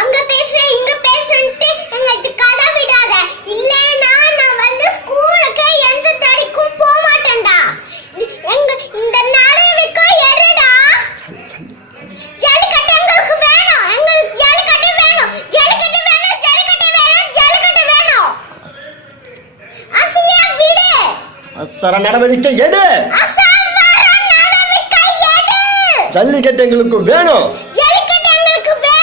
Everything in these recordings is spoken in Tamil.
அங்க பேசுறேன் இங்க பேசுறேன்ட்டு எங்களுக்கு கதை விடாத. இல்லனா நான் வந்து ஸ்கூலுக்கு எந்த தடிக்கும் போக மாட்டேன்டா. எங்க இந்த நடவுக்கு எறடா. ஜல்லிக்கட்டு எங்களுக்கு வேணும். எங்களுக்கு ஜல்லிக்கட்டு வேணும். ஜல்லிக்கட்டு வேணும். ஜல்லிக்கட்டு வேணும். ஜல்லிக்கட்டு வேணும். அசியா விடு. அவசர நடவடிக்கை எடு. ஜல்லிக்கட்டு எங்களுக்கு வேணும். ஜல்லிக்கட்டு எங்களுக்கு வேணும்.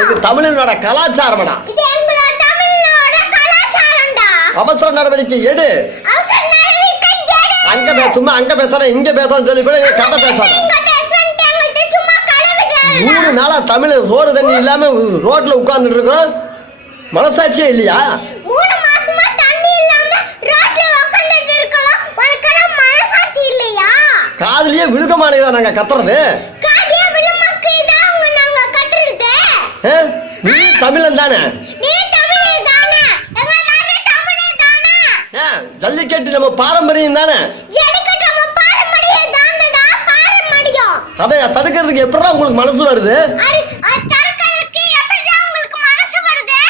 இது தமிழனோட கலாச்சாரம்டா. இது எங்களோட தமிழனோட கலாச்சாரம்டா. அவசர நடவடிக்கை எடு. அவசர நடவடிக்கை எடு. அங்க பேசுமா அங்க பேசுறேன் இங்க பேசுறேன்னு சொல்லி கூட இங்க கதை பேசாத. இங்க பேசுறேன்ட்டு எங்களுக்கு சும்மா கதை விடாத. 3 நாளா தமிழ் சோறு தண்ணி இல்லாம ரோட்ல உட்கார்ந்துட்டு இருக்கோம். மனசாட்சியே இல்லையா? 3 மாசமா தண்ணி இல்லாம ரோட்ல உட்கார்ந்துட்டு இருக்கோம். உனக்கு மனசாட்சி இல்லையா? காதுலயே விழுக மாட்டேங்குதா நாங்க கத்துறது? காதியா விழுமக்கு தான் உங்க நாங்க கத்துறது. நீ தமிழன் தானே? நீ தமிழே தானே? எங்க நானே தமிழே தானே? ஜல்லிக்கட்டு நம்ம பாரம்பரியம் தானே? ஜல்லிக்கட்டு நம்ம பாரம்பரியம் தானடா. பாரம்பரியம். அதை தடுக்கிறதுக்கு எப்படிடா உங்களுக்கு மனசு வருது? அது தடுக்கிறதுக்கு எப்படிடா உங்களுக்கு மனசு வருது?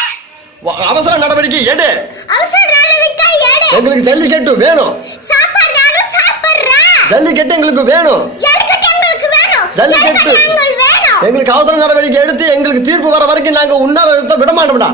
அவசர நடவடிக்கை எடு. அவசர நடவடிக்கை எடு. எங்களுக்கு ஜல்லிக்கட்டு வேணும். சாப்பாடு சாப்பிடுறா. ஜல்லிக்கட்டு எங்களுக்கு வேணும். ஜல்லிக்கட்டு எங்களுக்கு வேணும். ஜல்லிக்கட்டு எங்களுக்கு வேணும். எங்களுக்கு அவசர நடவடிக்கை எடுத்து எங்களுக்கு தீர்ப்பு வர வரைக்கும் நாங்க உண்ணாவிரதத்தை விட மாட்டோம்டா.